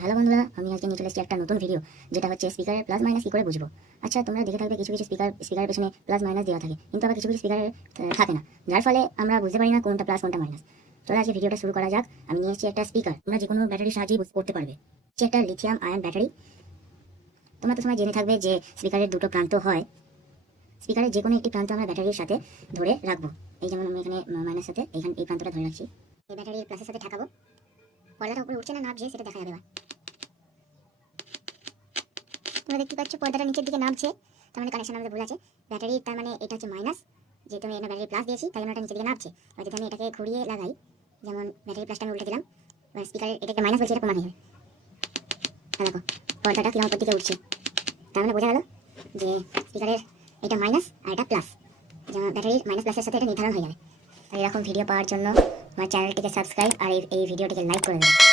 Hello বন্ধুরা, আমি আজকে নিয়ে চলে এসেছি একটা নতুন ভিডিও, যেটা হচ্ছে স্পিকারের প্লাস মাইনাস কী করে বুঝবো। আচ্ছা, তোমরা দেখে থাকবে কিছু কিছু স্পিকারের পেছনে প্লাস মাইনাস দেওয়া থাকে, কিন্তু আবার কিছু কিছু স্পিকারের থাকে না, যার ফলে আমরা বুঝতে পারি না কোনটা প্লাস কোনটা মাইনাস। চলো আজকে ভিডিওটা শুরু করা যাক। আমি নিয়ে এসেছি একটা স্পিকার, তোমরা যে কোনো ব্যাটারির সাহায্যেই করতে পারবে। হচ্ছে একটা লিথিয়াম আয়ন ব্যাটারি। তোমরা তো সময় জেনে থাকবে যে স্পিকারের দুটো প্রান্ত হয়। স্পিকারের যে কোনো একটি প্রান্ত আমরা ব্যাটারির সাথে ধরে রাখবো। এই যেমন আমি এখানে মাইনাস সাথে এই প্রান্তটা ধরে রাখছি, এই ব্যাটারির প্লাসের সাথে ঠাকাবো। পর্দাটা উপরে উঠছে না নামছে সেটা দেখা যাবে। তোমরা দেখতে পাচ্ছ পর্দাটা নিচের দিকে নামছে, তার মানে কানেকশন আমাদের ভুল আছে। ব্যাটারি তার মানে এটা হচ্ছে মাইনাস, যেহেতু আমি এটা ব্যাটারি প্লাস দিয়েছি তাই জন্য এটা নিচের দিকে নামছে। আর যদি আমি এটাকে ঘুরিয়ে লাগাই, যেমন ব্যাটারি প্লাসটা আমি উল্টে দিলাম, এবার স্পিকারের এটাকে মাইনাস বলছি, এটা কমা হয়ে যাবে। দেখো পর্দাটা কিরকম উপর দিকে উঠছে, তার মানে বোঝা গেল যে স্পিকারের এটা মাইনাস আর এটা প্লাস, যেমন ব্যাটারির মাইনাস প্লাসের সাথে এটা নির্ধারণ হয়ে যাবে। আর এরকম ভিডিও পাওয়ার জন্য আমার চ্যানেলটিকে সাবস্ক্রাইব আর এই ভিডিওটিকে লাইক করে দেবেন।